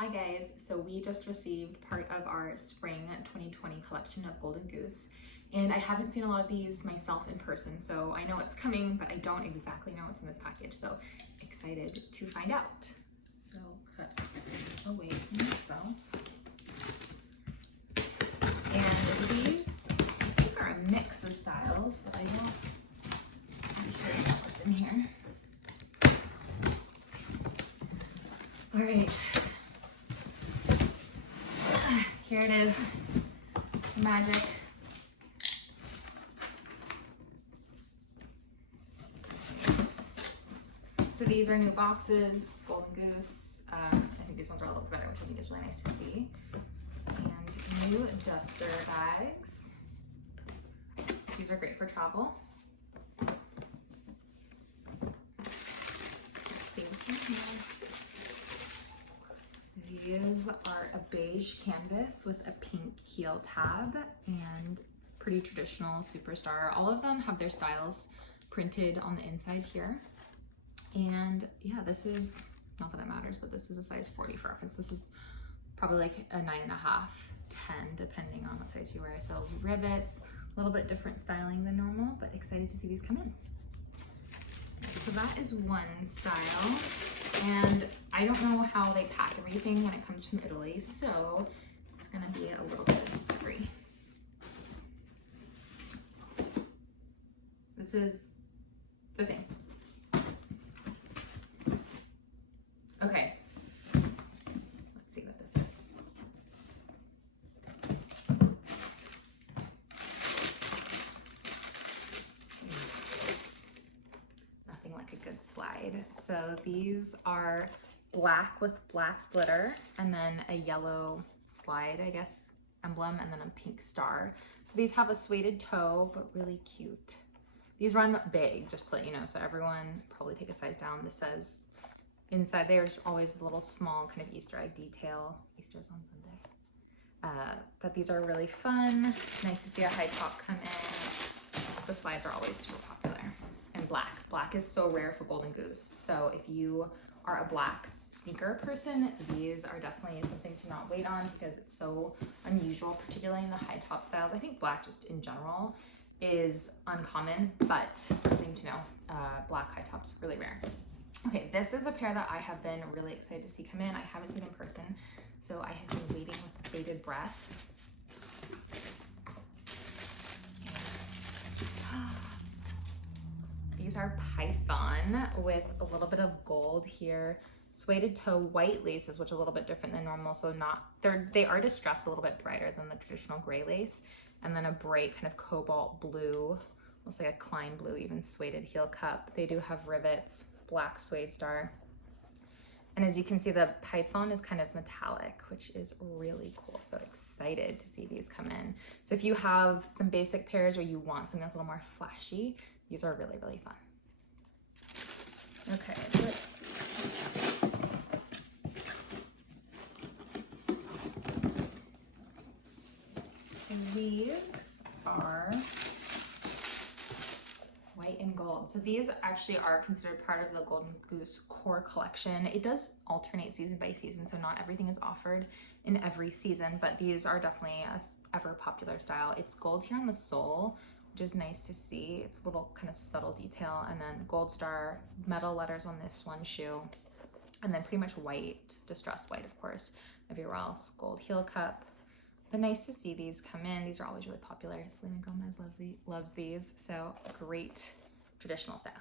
Hi guys, so we just received part of our spring 2020 collection of Golden Goose, and I haven't seen a lot of these myself in person, so I know it's coming, but I don't exactly know what's in this package, so excited to find out. So put away from yourself. And these, I think, are a mix of styles, but I don't actually know what's in here. All right. Here it is, magic. So these are new boxes, Golden Goose. I think these ones are a little bit better, which I think is really nice to see. And new duster bags. These are great for travel. Let's see what's in here. These are a beige canvas with a pink heel tab and pretty traditional Superstar. All of them have their styles printed on the inside here. And yeah, this is, not that it matters, but this is a size 40 for reference. This is probably like a 9.5, 10, depending on what size you wear. So rivets, a little bit different styling than normal, but excited to see these come in. So that is one style, and I don't know how they pack everything when it comes from Italy, so it's gonna be a little bit of discovery. This is the same. Okay, let's see what this is. Nothing like a good slide. So these are black with black glitter and then a yellow slide, I guess, emblem, and then a pink star. So these have a suede toe, but really cute. These run big, just to let you know, so everyone probably take a size down. This says inside there's always a little small kind of Easter egg detail. Easter's on Sunday. But these are really fun. Nice to see a high top come in. The slides are always super popular. And black. Black is so rare for Golden Goose. So if you are a black sneaker person, these are definitely something to not wait on because it's so unusual, particularly in the high top styles. I think black just in general is uncommon, but something to know. Black high tops, really rare. Okay, this is a pair that I have been really excited to see come in. I haven't seen in person, so I have been waiting with bated breath. These are python with a little bit of gold here. Suede toe white laces, which are a little bit different than normal, so they are distressed a little bit brighter than the traditional gray lace. And then a bright kind of cobalt blue, almost like a Klein blue, even suede heel cup. They do have rivets, black suede star. And as you can see, the python is kind of metallic, which is really cool. So excited to see these come in. So if you have some basic pairs or you want something that's a little more flashy, these are really, really fun. Okay, let's see. So these are white and gold. So these actually are considered part of the Golden Goose core collection. It does alternate season by season, so not everything is offered in every season, but these are definitely a ever popular style. It's gold here on the sole, which is nice to see. It's a little kind of subtle detail, and then gold star metal letters on this one shoe, and then pretty much white, distressed white, of course, everywhere else. Gold heel cup. But nice to see these come in. These are always really popular. Selena Gomez loves these, so great traditional style.